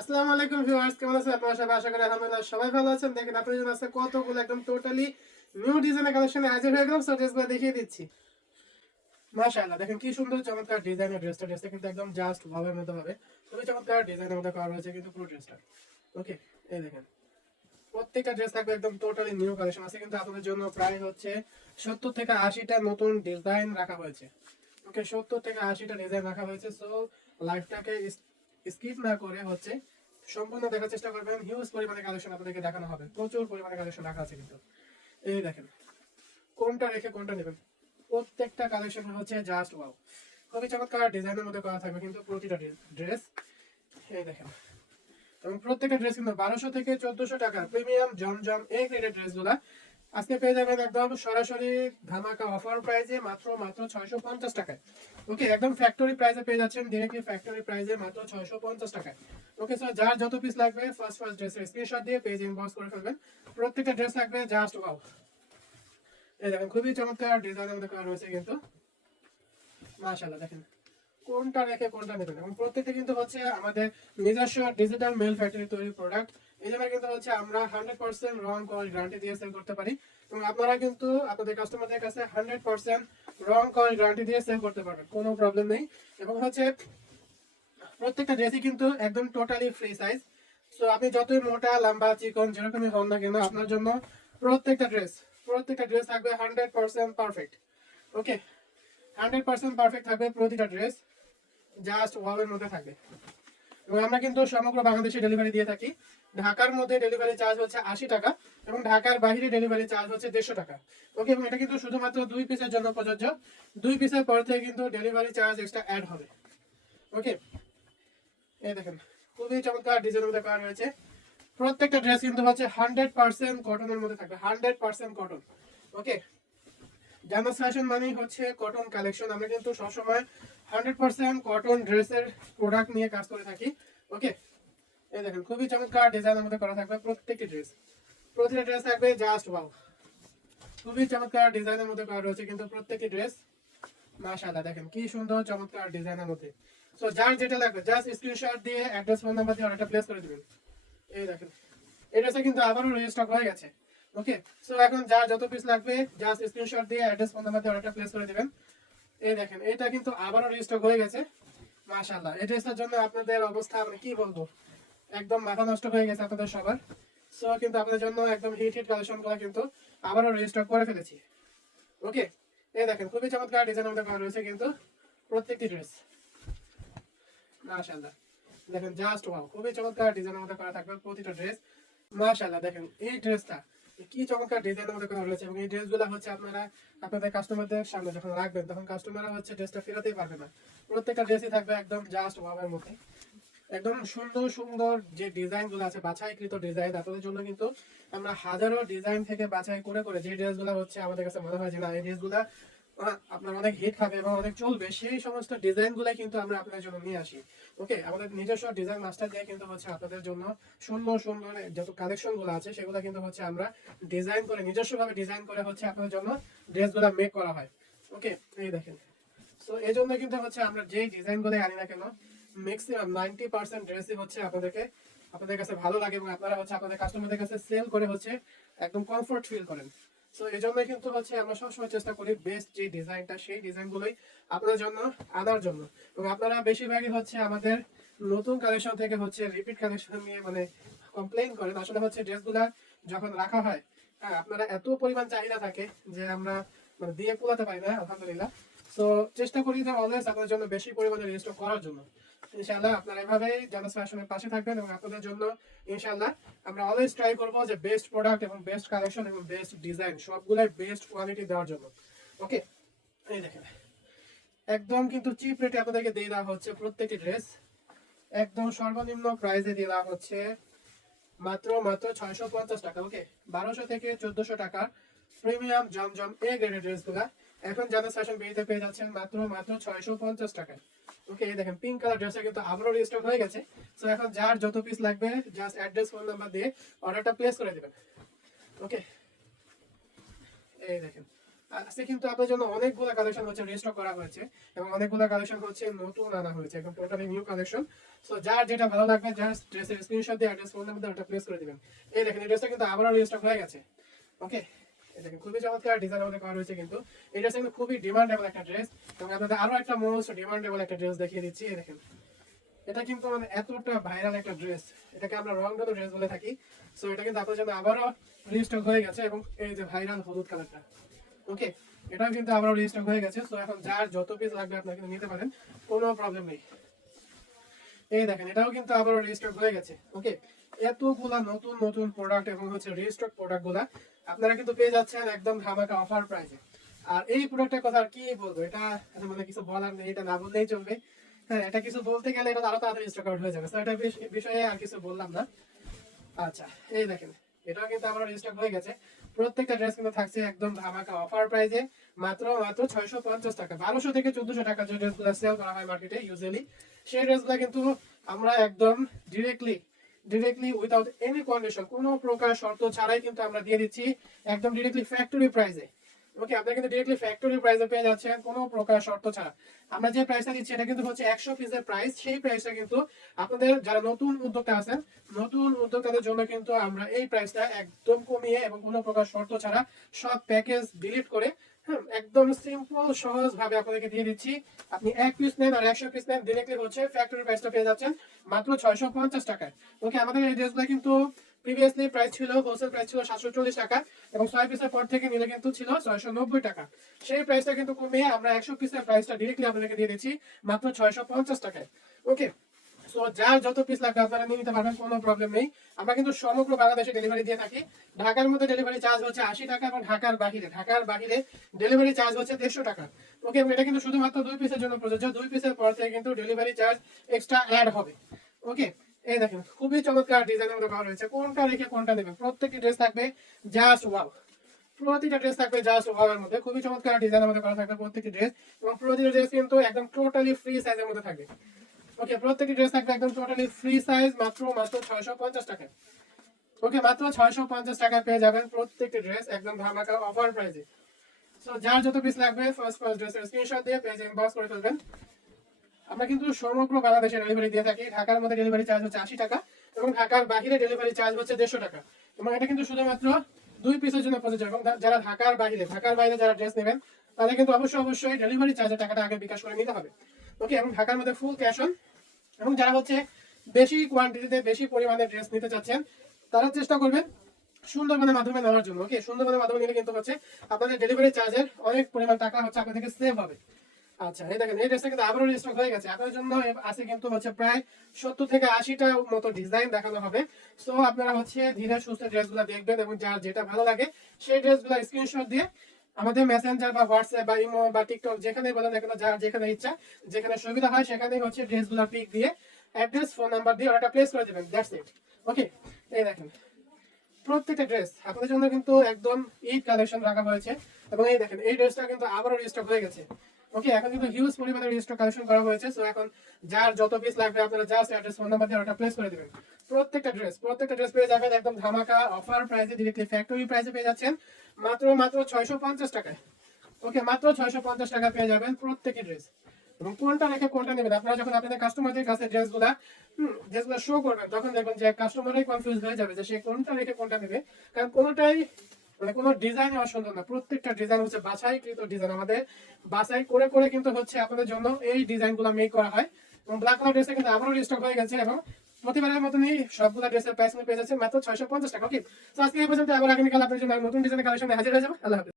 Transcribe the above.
আসসালামু আলাইকুম ভিউয়ার্স, কেমন আছেন আপনারা সবাই? আশা করি আলহামদুলিল্লাহ সবাই ভালো আছেন। দেখেন আপনাদের জন্য আছে কতগুলো একদম টোটালি নিউ ডিজাইনের কালেকশনে হাজির হয়ে গেলাম। সো ড্রেসগুলো দেখিয়ে দিচ্ছি। মাশাআল্লাহ, দেখেন কি সুন্দর চমৎকার ডিজাইনের ড্রেসটা কিন্তু একদম জাস্ট ভাবের মতো হবে। খুবই চমৎকার ডিজাইনের মধ্যে করা হয়েছে কিন্তু পুরো ড্রেসটা। ওকে, এই দেখেন প্রত্যেকটা ড্রেস থাকবে একদম টোটালি নিউ কালেকশন আছে কিন্তু আপনাদের জন্য প্রায় হচ্ছে 70 থেকে 80টা নতুন ডিজাইন রাখা হয়েছে। ওকে, 70 থেকে 80টা ডিজাইন রাখা হয়েছে। সো লাইফটাকে স্কিপ না করে হচ্ছে সম্পূর্ণ দেখার চেষ্টা করবেন। হিউজ পরিমাণে কালেকশন আপনাদেরকে দেখানো হবে, প্রচুর পরিমাণে কালেকশন রাখা আছে কিন্তু। এই দেখেন কোনটা রেখে কোনটা নেবেন, প্রত্যেকটা কালেকশন হচ্ছে জাস্ট ওয়াও। খুবই চমৎকার ডিজাইনের মধ্যে করা থাকবে কিন্তু প্রতিটা ড্রেস। এই দেখেন, এবং প্রত্যেকটা ড্রেস কিন্তু 1200 থেকে 1400 টাকার প্রিমিয়াম জমজম এই গ্রেডের ড্রেসগুলা আজকে পেয়ে যাবেন একদম সরাসরি ধামাকা অফার প্রাইজে মাত্র 650 টাকায়। ওকে, একদম ফ্যাক্টরি প্রাইজে পেয়ে যাচ্ছেন, ডিরেক্টলি ফ্যাক্টরি প্রাইজে মাত্র 650 টাকায়। ওকে, সো যার যত পিস লাগবে ফার্স্ট ড্রেসের স্ক্রিনশট দিয়ে পেজ ইনবক্স করে ফেলবেন। প্রত্যেকটা ড্রেস লাগবে জাস্ট ওয়াও। এই দেখেন খুবই চমৎকার ডিজাইনের মধ্যে করা রয়েছে কিন্তু মাশাআল্লাহ। দেখেন কোনটা রেখে কোনটা নেবেন, এবং প্রত্যেকটা কিন্তু হচ্ছে আমাদের নিজস্ব ডিজিটাল মেল ফ্যাক্টরি তৈরি প্রোডাক্ট। এই জন্য কিন্তু হচ্ছে আমরা 100% রং কল গ্যারান্টি দিয়ে সেল করতে পারি, এবং আপনারা কিন্তু আপনাদের কাস্টমারদের কাছে 100% রং কল গ্যারান্টি দিয়ে সেল করতে পারবেন, কোনো প্রবলেম নেই। এবং হচ্ছে প্রত্যেকটা ড্রেসই কিন্তু একদম টোটালি ফ্রি সাইজ। সো আপনি যতই মোটা লম্বা চিকন যেরকমই হন না কেন, আপনার জন্য প্রত্যেকটা ড্রেস থাকবে 100% পারফেক্ট। ওকে, 100% পারফেক্ট থাকবে প্রতিটা ড্রেস, জাস্ট ওয়াওয়ের মধ্যে থাকবে। এবং আমরা কিন্তু সমগ্র বাংলাদেশে ডেলিভারি দিয়ে থাকি। ঢাকার মধ্যে ডেলিভারি চার্জ হচ্ছে 80 টাকা, এবং ঢাকার বাইরে ডেলিভারি চার্জ হচ্ছে 150 টাকা। ওকে, এবং এটা কিন্তু শুধুমাত্র 2 পিসের জন্য প্রযোজ্য। 2 পিসের পর থেকে কিন্তু ডেলিভারি চার্জ এক্সট্রা অ্যাড হবে। ওকে, এই দেখেন খুবই চমৎকার ডিজাইনের মধ্যে করা হয়েছে। প্রত্যেকটা ড্রেস কিন্তু হচ্ছে 100% কটনের মধ্যে থাকবে, 100% কটন। ওকে, জামাস ফ্যাশন মানেই হচ্ছে কটন কালেকশন। আমরা কিন্তু সবসময় 100% কটন ড্রেসের প্রোডাক্ট নিয়ে কাজ করে থাকি। ওকে, এই দেখেন খুবই চমৎকার ডিজাইনের মধ্যে করা থাকবে প্রত্যেকটি ড্রেস। প্রতিটা ড্রেস থাকবে জাস্ট ওয়াও। খুবই চমৎকার ডিজাইনের মধ্যে করা রয়েছে কিন্তু প্রত্যেকটি ড্রেস। মাশাআল্লাহ, দেখেন কি সুন্দর চমৎকার ডিজাইনের মধ্যে। সো যার যেটা লাগবে জাস্ট স্ক্রিনশট দিয়ে অ্যাড্রেস ফোন নাম্বার দিয়ে অর্ডারটা প্লেস করে দিবেন। এই দেখেন এই ড্রেসে কিন্তু আবারও রিস্টক হয়ে গেছে। ওকে, সো এখন যার যত পিস লাগবে জাস্ট স্ক্রিনশট দিয়ে অ্যাড্রেস ফোন নাম্বার দিয়ে অর্ডারটা প্লেস করে দিবেন। এই দেখেন এটা কিন্তু আবারও রিস্টক হয়ে গেছে। মাশাআল্লাহ, এই ড্রেসটার জন্য আপনাদের অবস্থা মানে কি বলবো, একদম মাথা নষ্ট হয়ে গেছে আপনাদের সবার। সো কিন্তু আপনাদের জন্য একদম হিট কালেকশন করা কিন্তু আবারও রিস্টক করে ফেলেছি। ওকে, এই দেখেন খুবই চমৎকার ডিজাইনের মধ্যে করা রয়েছে কিন্তু প্রত্যেকটি ড্রেস। মাশাআল্লাহ, দেখেন জাস্ট ওয়াও, খুবই চমৎকার ডিজাইনের মধ্যে করা থাকবে প্রতিটা ড্রেস। মাশাআল্লাহ, দেখেন এই ড্রেসটা কি চমৎকার ডিজাইনের মধ্যে করা রয়েছে, এবং এই ড্রেসগুলো হচ্ছে আপনারা আপনাদের কাস্টমারদের সামনে যখন রাখবেন তখন কাস্টমাররা হচ্ছে ড্রেসটা ফেরাতেই পারবে না। প্রত্যেকটা ড্রেসই থাকবে একদম জাস্ট ওয়াওয়ের মধ্যে। একদম সুন্দর সুন্দর যে ডিজাইনগুলো আছে, বাছাইকৃত ডিজাইন, আপনাদের জন্য কিন্তু আমরা হাজারো ডিজাইন থেকে বাছাই করে করে যে ড্রেসগুলো হচ্ছে আমাদের কাছে মনে হয় যে না এই ড্রেসগুলো আপনার অনেক হিট খাবে এবং অনেক চলবে, সেই সমস্ত ডিজাইনগুলাই কিন্তু আমরা আপনাদের জন্য নিয়ে আসি। ওকে, আমাদের নিজস্ব ডিজাইন মাস্টার দিয়ে কিন্তু হচ্ছে আপনাদের জন্য সুন্দর সুন্দর যত কালেকশনগুলো আছে সেগুলো কিন্তু হচ্ছে আমরা ডিজাইন করে নিজস্বভাবে ডিজাইন করে হচ্ছে আপনাদের জন্য ড্রেসগুলো মেক করা হয়। ওকে, এই দেখেন, সো এই জন্য কিন্তু হচ্ছে আমরা যেই ডিজাইনগুলো আনি না কেন ম্যাক্সিমাম 90% ড্রেসই হচ্ছে আপনাদের কাছে ভালো লাগে, এবং আপনারা হচ্ছে আপনাদের কাস্টমারদের কাছে সেল করে হচ্ছে একদম কমফোর্ট ফিল করেন। সো এই জন্যই কিন্তু হচ্ছে আমরা সবসময় চেষ্টা করি বেস্ট যে ডিজাইনটা সেই ডিজাইনগুলোই আপনাদের জন্য আনার জন্য। এবং আপনারা বেশিরভাগই হচ্ছে আমাদের নতুন কালেকশন থেকে হচ্ছে রিপিট কালেকশন নিয়ে মানে কমপ্লেইন করেন। আসলে হচ্ছে ড্রেসগুলা যখন রাখা হয়, হ্যাঁ, আপনারা এত পরিমাণ চাহিদা থাকে যে আমরা মানে দিয়ে কুলাতে পারি না আলহামদুলিল্লাহ। সো চেষ্টা করি যে অলওয়েজ আপনাদের জন্য বেশি পরিমাণে রেজিস্টার করার জন্য। ইনশাআল্লাহ আপনারা এভাবেই জানাস ফ্যাশনের পাশে থাকবেন, এবং আপনাদের জন্য ইনশাআল্লাহ আমরা অলওয়েজ ট্রাই করব যে বেস্ট প্রোডাক্ট এবং বেস্ট কালেকশন এবং বেস্ট ডিজাইন সবগুলাই বেস্ট কোয়ালিটি দেওয়ার জন্য। ওকে, এই দেখেন একদম কিন্তু চিপ রেটে আপনাদেরকে দিয়ে দেওয়া হচ্ছে প্রত্যেকটি ড্রেস, একদম সর্বনিম্ন প্রাইসে দিয়ে দেওয়া হচ্ছে মাত্র 650 টাকা। ওকে, 1200 থেকে 1400 টাকা প্রিমিয়াম জমজম এ গ্রেডের ড্রেসগুলা এখন জানাস ফ্যাশন বিডিতে পেয়ে যাচ্ছেন মাত্র 650 টাকায়। ওকে, এই দেখেন পিঙ্ক কালার ড্রেসটা কিন্তু আবারও রিস্টক হয়ে গেছে। সো এখন যার যত পিস লাগবে জাস্ট অ্যাড্রেস ফোন নাম্বার দিয়ে অর্ডারটা প্লেস করে দিবেন। ওকে, এই দেখেন আজকে কিন্তু আপনার জন্য অনেকগুলো কালেকশন হচ্ছে রিস্টক করা হয়েছে এবং অনেকগুলো কালেকশন হচ্ছে নতুন আনা হয়েছে, একদম টোটালি নিউ কালেকশন। সো যার যেটা ভালো লাগবে জাস্ট ড্রেসের স্ক্রিনশট দিয়ে অ্যাড্রেস ফোন নাম্বার দিয়ে ওটা প্লেস করে দিবেন। এই দেখেন এই ড্রেসটা কিন্তু আবারও রিস্টক হয়ে গেছে। ওকে, এই দেখেন খুবই চমৎকার ডিজাইন আমাদের করা হয়েছে কিন্তু এই ড্রেসটা কিন্তু খুবই ডিমান্ডেবল একটা ড্রেস। এবং আপনাদের আরো একটা মোস্ট ডিমান্ডেবল একটা ড্রেস দেখিয়ে দিচ্ছি। এই দেখেন এটা কিন্তু মানে এতটা ভাইরাল একটা ড্রেস, এটাকে আমরা রং ডলো ড্রেস বলে থাকি। সো এটা কিন্তু আপনার জন্য আবারও রিস্টক হয়ে গেছে এবং এই যে ভাইরাল হলুদ কালারটা, ওকে, এটাও কিন্তু আবারও রিস্টক হয়ে গেছে। সো এখন যার যত পিস লাগবে আপনারা কিন্তু নিতে পারেন, কোনো প্রবলেম নেই। এই দেখেন এটাও কিন্তু আবারও রিস্টক হয়ে গেছে। ওকে, এতগুলা নতুন নতুন প্রোডাক্ট এবং হচ্ছে রিস্টক প্রোডাক্ট গুলা আপনারা কিন্তু পেয়ে যাচ্ছেন একদম ধামাকা অফার প্রাইসে। আর এই প্রোডাক্টের কথা আর কি বলবো, এটা মানে কিছু বলার নেই, এটা না বললেই চলবে। হ্যাঁ, এটা কিছু বলতে গেলে এটা আরো তাড়াতাড়ি স্টক আউট হয়ে যাবে। তো এটা বিষয়ে আর কিছু বললাম না। আচ্ছা, এই দেখেন এটাও কিন্তু আমার রিস্টক হয়ে গেছে। প্রত্যেকটা ড্রেস কিন্তু থাকছে একদম ধামাকা অফার প্রাইসে, মাত্র মাত্র 650 টাকা। 1200 থেকে 1400 টাকা যে ড্রেসগুলো সেল করা হয় মার্কেটে ইউজুয়ালি, সেই ড্রেসগুলো কিন্তু আমরা একদম ডিরেক্টলি উইদাউট এনি কন্ডিশন, কোনো প্রকার শর্ত ছাড়াই কিন্তু আমরা দিয়ে দিচ্ছি একদম ডিরেক্টলি ফ্যাক্টরি প্রাইসে। ওকে, আপনারা কিন্তু ডিরেক্টলি ফ্যাক্টরি প্রাইসে পেয়ে যাচ্ছেন কোনো প্রকার শর্ত ছাড়া। আমরা যে প্রাইসটা দিচ্ছি এটা কিন্তু হচ্ছে 100 পিসের প্রাইস। সেই প্রাইসটা কিন্তু আপনাদের যারা নতুন উদ্যোক্তা আছেন, নতুন উদ্যোক্তাদের জন্য কিন্তু আমরা এই প্রাইসটা একদম কমিয়ে এবং কোনো প্রকার শর্ত ছাড়া সব প্যাকেজ ডিলিট করে একদম সিম্পল সহজ ভাবে আপনাদেরকে দিয়ে দিচ্ছি। আপনি 1 পিস নেন আর 100 পিস নেন, ডিরেক্টলি হচ্ছে ফ্যাক্টরি প্রাইসটা পেয়ে যাচ্ছেন মাত্র 650 টাকায়। ওকে, আমাদের এই ড্রেসগুলো কিন্তু প্রিভিয়াসলি প্রাইস ছিল, হোলসেল প্রাইস ছিল 740 টাকা এবং 6 পিসের পর থেকে নিলে কিন্তু ছিল 690 টাকা। সেই প্রাইসটা কিন্তু কমিয়ে আমরা 100 পিসের প্রাইসটা ডিরেক্টলি আপনাদেরকে দিয়ে দিচ্ছি মাত্র 650 টাকায়। ওকে, সো যার যত পিস লাগবে আপনারা নিয়ে নিতে পারবেন, কোনো প্রবলেম নেই। আমরা কিন্তু সমগ্র বাংলাদেশে ডেলিভারি দিয়ে থাকি। ঢাকার মধ্যে ডেলিভারি চার্জ হচ্ছে 80 টাকা এবং ঢাকার বাহিরে ডেলিভারি চার্জ হচ্ছে 150 টাকা। ওকে, এটা কিন্তু শুধুমাত্র 2 পিসের জন্য প্রযোজ্য। 2 পিসের পর থেকে কিন্তু ডেলিভারি চার্জ এক্সট্রা অ্যাড হবে। ওকে, এই দেখেন খুবই চমৎকার ডিজাইনের মধ্যে করা হয়েছে, কোনটা রেখে কোনটা নেবেন। প্রত্যেকটি ড্রেস থাকবে জাস্ট ওয়াও, প্রতিটা ড্রেস থাকবে জাস্ট ওয়াও এর মধ্যে। খুবই চমৎকার ডিজাইনের মধ্যে করা থাকবে প্রত্যেকটি ড্রেস এবং প্রতিটা ড্রেস কিন্তু একদম টোটালি ফ্রি সাইজের মধ্যে থাকবে। ওকে, প্রত্যেকটি ড্রেস থাকবে একদম টোটালি ফ্রি সাইজ, মাত্র 650 টাকা। ওকে, মাত্র 650 টাকা পেয়ে যাবেন প্রত্যেকটি ড্রেস একদম ধামাকা অফার প্রাইসে। সো যার যত পিস লাগবে ফার্স্ট ড্রেসের স্ক্রিনশট দিয়ে পেজে ইনবক্স করে ফেলবেন। আমরা কিন্তু সমগ্র বাংলাদেশে ডেলিভারি দিয়ে থাকি। ঢাকার মধ্যে ডেলিভারি চার্জ হচ্ছে 80 টাকা এবং ঢাকার বাইরে ডেলিভারি চার্জ হচ্ছে 150 টাকা। এবং এটা কিন্তু শুধুমাত্র 2 পিসের জন্য প্রযোজ্য। এবং যারা ঢাকার বাইরে যারা ড্রেস নেবেন তাদের কিন্তু অবশ্যই ডেলিভারি চার্জের টাকাটা আগে বিকাশ করে নিতে হবে। ওকে, এবং ঢাকার মধ্যে ফুল ক্যাশ অন। এবং যারা হচ্ছে বেশি কোয়ান্টিটিতে বেশি পরিমাণে ড্রেস নিতে চাচ্ছেন তারা চেষ্টা করবেন সুন্দরবনের মাধ্যমে নেওয়ার জন্য। ওকে, সুন্দরবনের মাধ্যমে নিলে কিন্তু হচ্ছে আপনাদের ডেলিভারি চার্জের অনেক পরিমাণ টাকা হচ্ছে আপনাদেরকে সেভ হবে। আচ্ছা, এই দেখেন এই ড্রেসটা কিন্তু আবারও রিস্টক হয়ে গেছে আপনার জন্য। আছে কিন্তু হচ্ছে প্রায় 70 থেকে 80টা মতো ডিজাইন দেখানো হবে। সো আপনারা হচ্ছে ধীরে সুস্থে ড্রেসগুলো দেখবেন এবং যার যেটা ভালো লাগে সেই ড্রেসগুলো স্ক্রিনশট দিয়ে আমাদের মেসেঞ্জার বা হোয়াটসঅ্যাপ বা ইমো বা টিকটক যেখানে বলেন না কেন, যার যেখানে ইচ্ছা যেখানে সুবিধা হয় সেখানেই হচ্ছে ড্রেসগুলো পিক দিয়ে অ্যাড্রেস ফোন নাম্বার দিয়ে অর্ডারটা প্লেস করে দেবেন। That's it. ওকে, এই দেখেন প্রত্যেকটা ড্রেস আপনাদের জন্য কিন্তু একদম ঈদ কালেকশন রাখা হয়েছে এবং এই দেখেন এই ড্রেসটা কিন্তু আবারও রিস্টক হয়ে গেছে। ওকে, এখন কিন্তু হিউজ পরিমাণে রিস্টক কালেকশন করা হয়েছে। সো এখন যার যত পিস লাগবে আপনারা জাস্ট অ্যাড্রেস ফোন নাম্বার দিয়ে অর্ডার প্লেস করে দিবেন। প্রত্যেকটা ড্রেস পেয়ে যাবেন একদম ধামাকা অফার প্রাইসে, ডিরেক্টলি ফ্যাক্টরি প্রাইসে পেয়ে যাচ্ছেন মাত্র 650 টাকায়। ওকে, মাত্র 650 টাকা পেয়ে যাবেন প্রত্যেকটি ড্রেস। এবং কোনটা রেখে কোনটা নেবেন আপনারা যখন আপনাদের কাস্টমারদের কাছে ড্রেসগুলো শো করবেন তখন দেখবেন যে কাস্টমারই কনফিউজ হয়ে যাবে যে সে কোনটা রেখে কোনটা নেবে। কারণ কোনোটাই মানে কোনো ডিজাইন অসুন্দর না, প্রত্যেকটা ডিজাইন হচ্ছে বাছাইকৃত ডিজাইন। আমাদের বাছাই করে করে কিন্তু হচ্ছে আপনাদের জন্য এই ডিজাইনগুলো মেক করা হয়। এবং ব্ল্যাক কালার ড্রেসে কিন্তু আবারও রিস্টক হয়ে গেছে এবং প্রতিবারের মতনই সবগুলো ড্রেসের প্রাইস পেয়ে যাচ্ছে মাত্র 650 টাকা। ওকে, তো আজকে এই পর্যন্ত, আবার আগামীকাল আপনার জন্য নতুন ডিজাইনের কালেকশনে হাজির হয়ে যাবো। আল্লাহ হাফেজ।